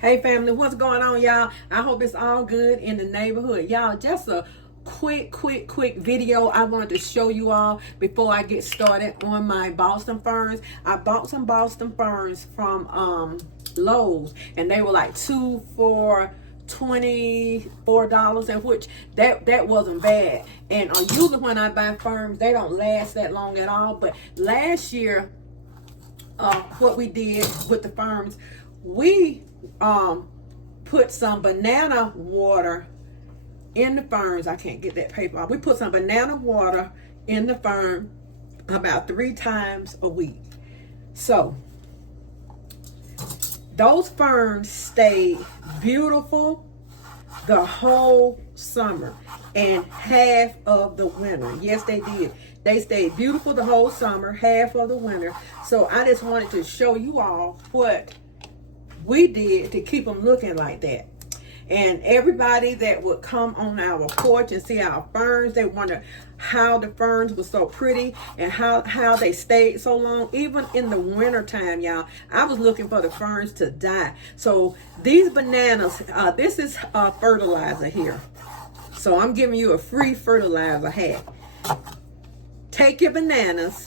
Hey family, what's going on, y'all? I hope it's all good in the neighborhood. Y'all, just a quick video I wanted to show you all before I get started on my Boston ferns. I bought some Boston ferns from Lowe's, and they were like 2 for $24, and which that wasn't bad. And usually when I buy ferns, they don't last that long at all. But last year, what we did with the ferns, we put some banana water in the ferns. I can't get that paper off. We put some banana water in the fern about 3 times a week. So those ferns stayed beautiful the whole summer and half of the winter. Yes, they did. They stayed beautiful the whole summer, half of the winter. So I just wanted to show you all what we did to keep them looking like that. And everybody that would come on our porch and see our ferns, they wonder how the ferns were so pretty and how they stayed so long. Even in the winter time, y'all, I was looking for the ferns to die. So these bananas, this is fertilizer here. So I'm giving you a free fertilizer hack. Take your bananas.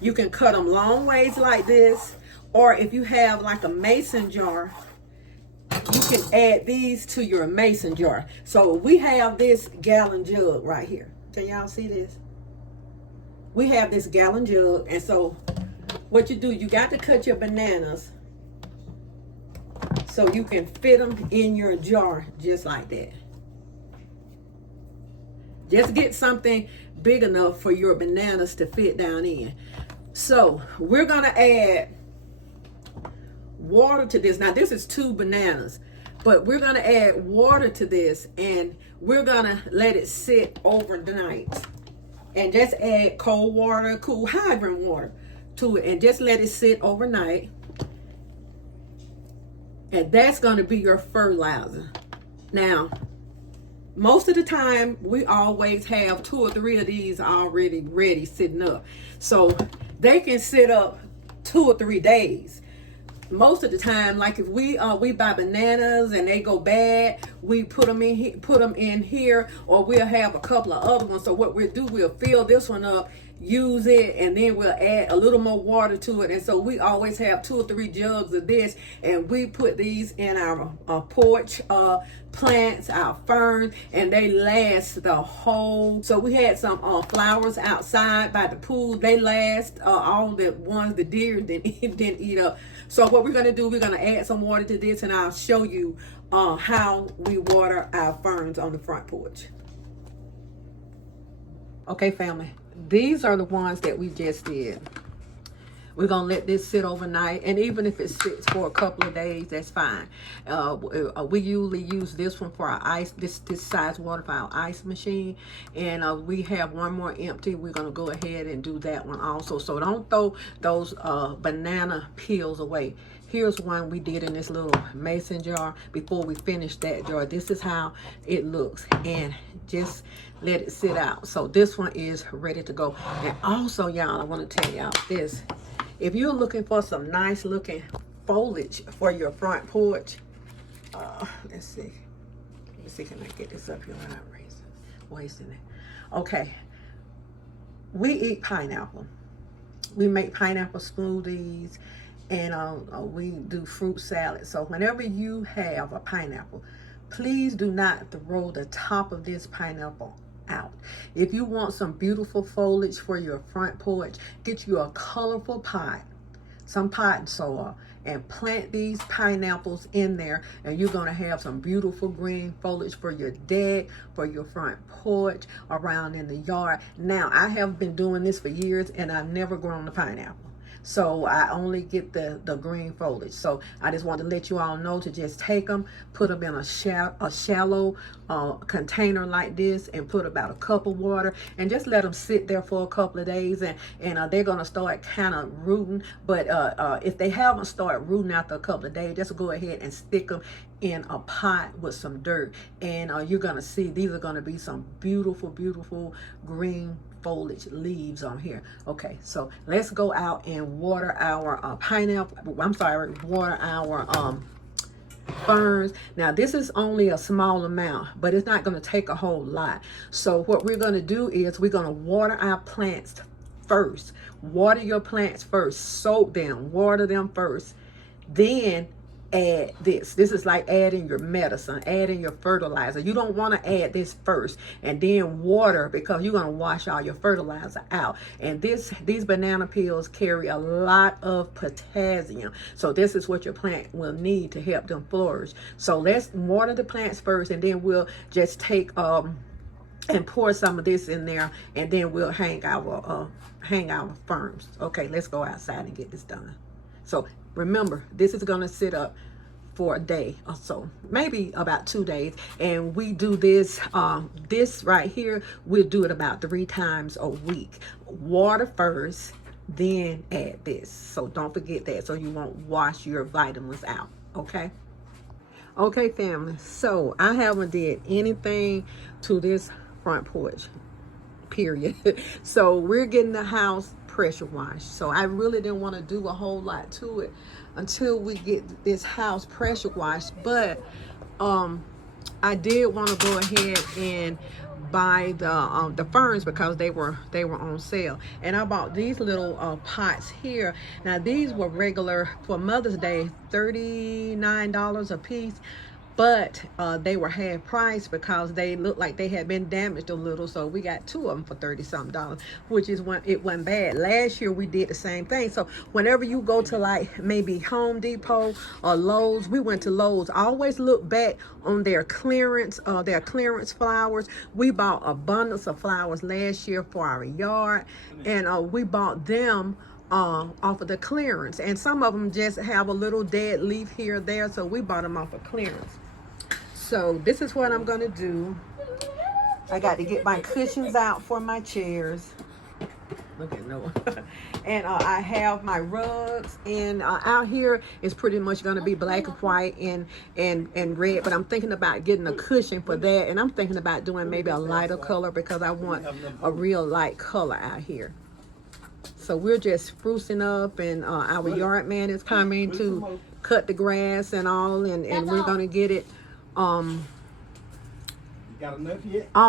You can cut them long ways like this. Or if you have like a mason jar, you can add these to your mason jar. So we have this gallon jug right here. Can y'all see this? We have this gallon jug. And so what you do, you got to cut your bananas so you can fit them in your jar just like that. Just get something big enough for your bananas to fit down in. So we're going to add water to this. Now this is 2 bananas, but we're going to add water to this, and we're going to let it sit overnight, and just add cold water, cool hydrant water to it, and just let it sit overnight. And that's going to be your fertilizer. Now most of the time we always have 2 or 3 of these already ready sitting up, so they can sit up 2 or 3 days. Most of the time, like if we buy bananas and they go bad, we put them in here, or we'll have a couple of other ones. So what we'll do, we'll fill this one up, use it, and then we'll add a little more water to it. And so we always have 2 or 3 jugs of this, and we put these in our porch plants, our ferns, and they last the whole. So we had some flowers outside by the pool. They last. All the ones the deer didn't eat up. So what we're going to do, we're going to add some water to this, and I'll show you how we water our ferns on the front porch. Okay, family, these are the ones that we just did. We're going to let this sit overnight, and even if it sits for a couple of days, that's fine. We usually use this one for our ice, this size water for our ice machine, and we have one more empty. We're going to go ahead and do that one also. So don't throw those banana peels away. Here's one we did in this little mason jar before we finished that jar. This is how it looks, and just let it sit out. So this one is ready to go. And also, y'all, I want to tell y'all this. If you're looking for some nice looking foliage for your front porch, let's see. Let me see, can I get this up here without wasting it? Okay. We eat pineapple. We make pineapple smoothies, and we do fruit salad. So whenever you have a pineapple, please do not throw the top of this pineapple out. If you want some beautiful foliage for your front porch, get you a colorful pot, some potting soil, and plant these pineapples in there, and you're going to have some beautiful green foliage for your deck, for your front porch, around in the yard. Now, I have been doing this for years, and I've never grown a pineapple. So I only get the green foliage. So I just want to let you all know to just take them, put them in a shallow container like this, and put about a cup of water, and just let them sit there for a couple of days, and they're going to start kind of rooting. But if they haven't started rooting after a couple of days, just go ahead and stick them in a pot with some dirt, and you're going to see these are going to be some beautiful green foliage leaves on here. Okay, so let's go out and water our pineapple. I'm sorry, water our ferns. Now this is only a small amount, but it's not going to take a whole lot. So what we're going to do is we're going to water our plants first. Water your plants first. Soak them. Water them first. Then add this. This is like adding your medicine, adding your fertilizer. You don't want to add this first and then water, because you're going to wash all your fertilizer out. And these banana peels carry a lot of potassium. So this is what your plant will need to help them flourish. So let's water the plants first, and then we'll just take and pour some of this in there, and then we'll hang our ferns. Okay, let's go outside and get this done. So remember, this is going to sit up for a day or so, maybe about 2 days. And we do this, this right here, we'll do it about 3 times a week. Water first, then add this. So don't forget that, so you won't wash your vitamins out, okay? Okay, family, so I haven't did anything to this front porch, period. So we're getting the house pressure washed. So I really didn't want to do a whole lot to it until we get this house pressure washed. But I did want to go ahead and buy the ferns because they were on sale. And I bought these little pots here. Now these were regular for Mother's Day, $39 a piece. But they were half price because they looked like they had been damaged a little. So we got 2 of them for $30-something, which is when it wasn't bad. Last year we did the same thing. So whenever you go to like maybe Home Depot or Lowe's, we went to Lowe's. Always look back on their clearance flowers. We bought abundance of flowers last year for our yard, and we bought them off of the clearance. And some of them just have a little dead leaf here or there, so we bought them off of clearance. So this is what I'm gonna do. I got to get my cushions out for my chairs. Look at Noah. And I have my rugs, and out here is pretty much gonna be black and white and red, but I'm thinking about getting a cushion for that, and I'm thinking about doing maybe a lighter color because I want a real light color out here. So we're just sprucing up, and our yard man is coming to cut the grass and all, and we're gonna get it all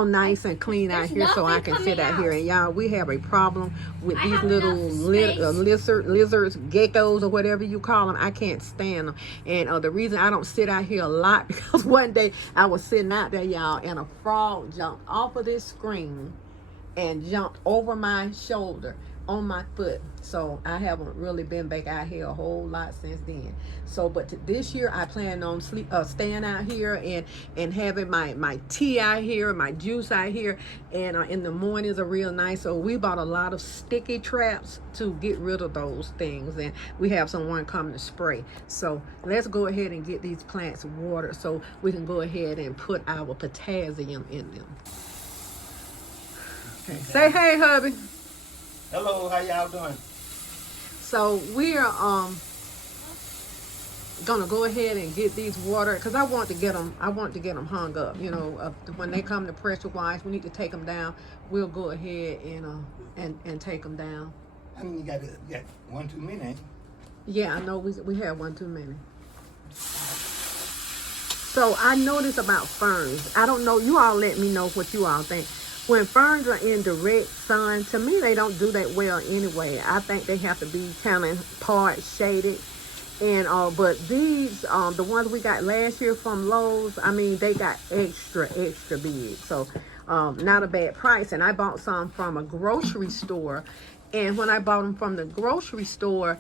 nice and clean out here so I can sit out here. And y'all, we have a problem with these little lizards, geckos, or whatever you call them. I can't stand them. And the reason I don't sit out here a lot, because one day I was sitting out there, y'all, and a frog jumped off of this screen and jumped over my shoulder on my foot. So I haven't really been back out here a whole lot since then. So but this year I plan on staying out here and having my tea out here, my juice out here, and in the mornings are real nice. So we bought a lot of sticky traps to get rid of those things, and we have someone coming to spray. So let's go ahead and get these plants watered so we can go ahead and put our potassium in them. Okay. Say hey, hubby. Hello, how y'all doing? So we are gonna go ahead and get these water, because I want to get them hung up. You know, when they come to pressure wash, we need to take them down. We'll go ahead and take them down. I mean, you got one too many, ain't you? Yeah, I know we have one too many. So I noticed about ferns. I don't know. You all let me know what you all think. When ferns are in direct sun, to me, they don't do that well anyway. I think they have to be kind of part shaded. And but these, the ones we got last year from Lowe's, I mean, they got extra big. So not a bad price. And I bought some from a grocery store. And when I bought them from the grocery store,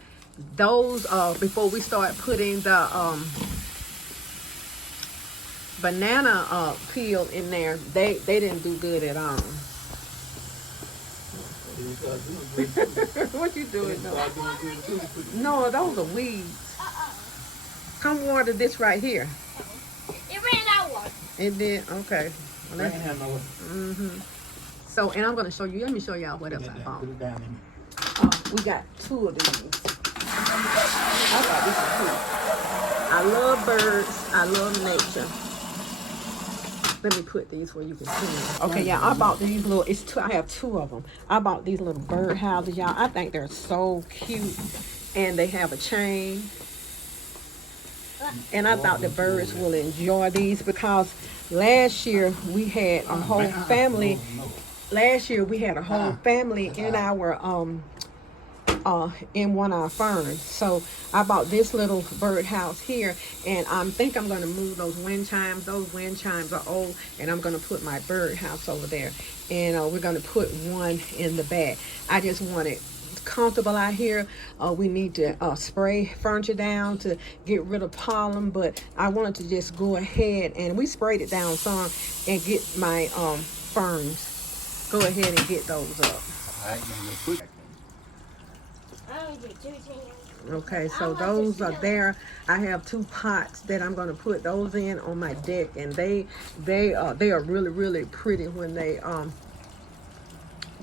those, before we start putting the banana peel in there, they didn't do good at all. What you doing? No, those are weeds. Come water this right here. It ran out one. It did? Okay. So, and I'm going to show you, let me show y'all what else I bought. We got 2 of these. I thought this was cool. I love birds. I love nature. Let me put these where you can see them. Okay, y'all, I bought these little, I have 2 of them. I bought these little bird houses, y'all. I think they're so cute. And they have a chain. And I thought the birds will enjoy these because last year we had a whole family. Last year we had a whole family in our in one of our ferns. So I bought this little bird house here, and I think I'm going to move those wind chimes. Those wind chimes are old, and I'm going to put my bird house over there, and we're going to put one in the back. I just want it comfortable out here. We need to spray furniture down to get rid of pollen, but I wanted to just go ahead, and we sprayed it down some, and get my ferns. Go ahead and get those up. All right, now we'll put. Okay, so those are there. I have 2 pots that I'm going to put those in on my deck, and they are really pretty when they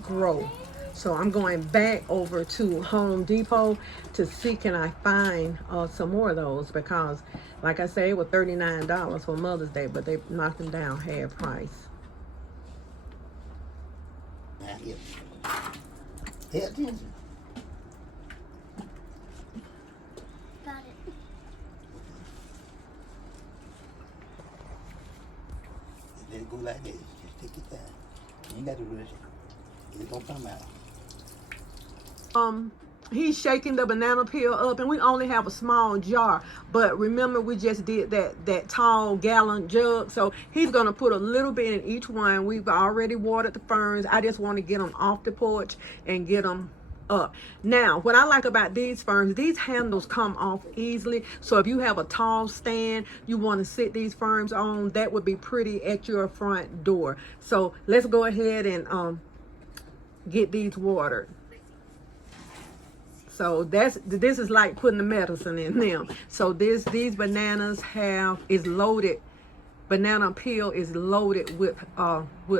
grow. So I'm going back over to Home Depot to see can I find some more of those, because like I say, it was $39 for Mother's Day, but they knocked them down half price. Pay attention. Got it. Let it go like this. Just take your time. You ain't got to rush it. It's gonna come out. He's shaking the banana peel up, and we only have a small jar, but remember we just did that tall gallon jug, so he's gonna put a little bit in each one. We've already watered the ferns. I just want to get them off the porch and get them up. Now, what I like about these ferns, these handles come off easily, so if you have a tall stand you want to sit these ferns on, that would be pretty at your front door. So let's go ahead and get these watered. So this is like putting the medicine in them. So these bananas is loaded. Banana peel is loaded with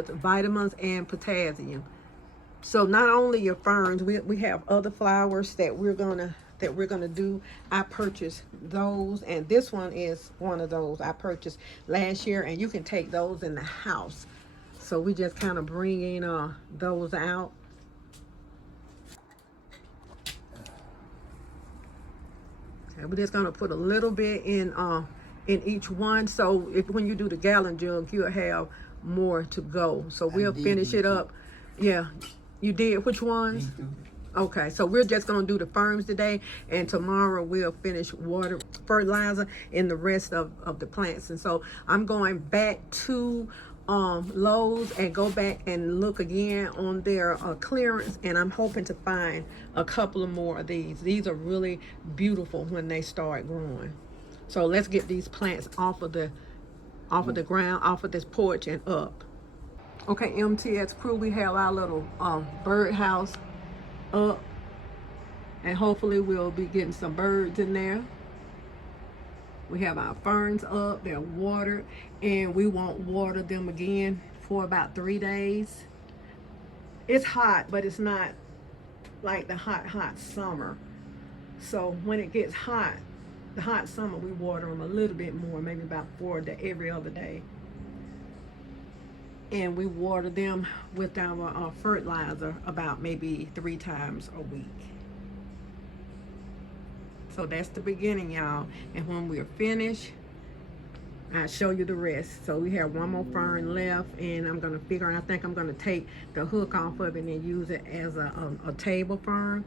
vitamins and potassium. So not only your ferns, we have other flowers that we're gonna do. I purchased those, and this one is one of those I purchased last year, and you can take those in the house. So we just kind of bringing those out. We're just gonna put a little bit in each one, so when you do the gallon jug, you'll have more to go. So we'll finish it up. Yeah, you did. Which ones? Okay, so we're just gonna do the ferns today, and tomorrow we'll finish water fertilizer in the rest of the plants. And so I'm going back to Lowe's and go back and look again on their clearance, and I'm hoping to find a couple of more of these. These are really beautiful when they start growing. So let's get these plants off of the ground, off of this porch and up. Okay, MTX crew, we have our little bird house up, and hopefully we'll be getting some birds in there. We have our ferns up, they're watered, and we won't water them again for about 3 days. It's hot, but it's not like the hot summer. So when it gets hot, the hot summer, we water them a little bit more, maybe about 4 to every other day. And we water them with our fertilizer about maybe 3 times a week. So that's the beginning, y'all. And when we're finished, I'll show you the rest. So we have one more fern left, and I'm gonna figure, I think I'm gonna take the hook off of it and use it as a table fern.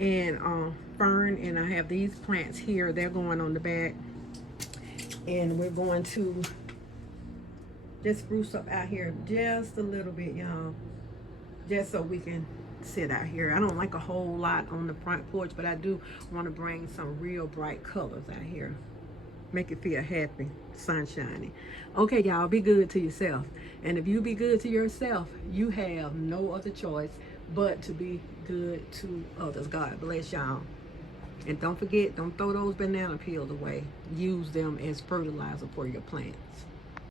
And I have these plants here, they're going on the back. And we're going to just spruce up out here just a little bit, y'all. Just so we can sit out here. I don't like a whole lot on the front porch, but I do want to bring some real bright colors out here. Make it feel happy, sunshiny. Okay, y'all, be good to yourself. And if you be good to yourself, you have no other choice but to be good to others. God bless y'all. And don't forget, don't throw those banana peels away. Use them as fertilizer for your plants.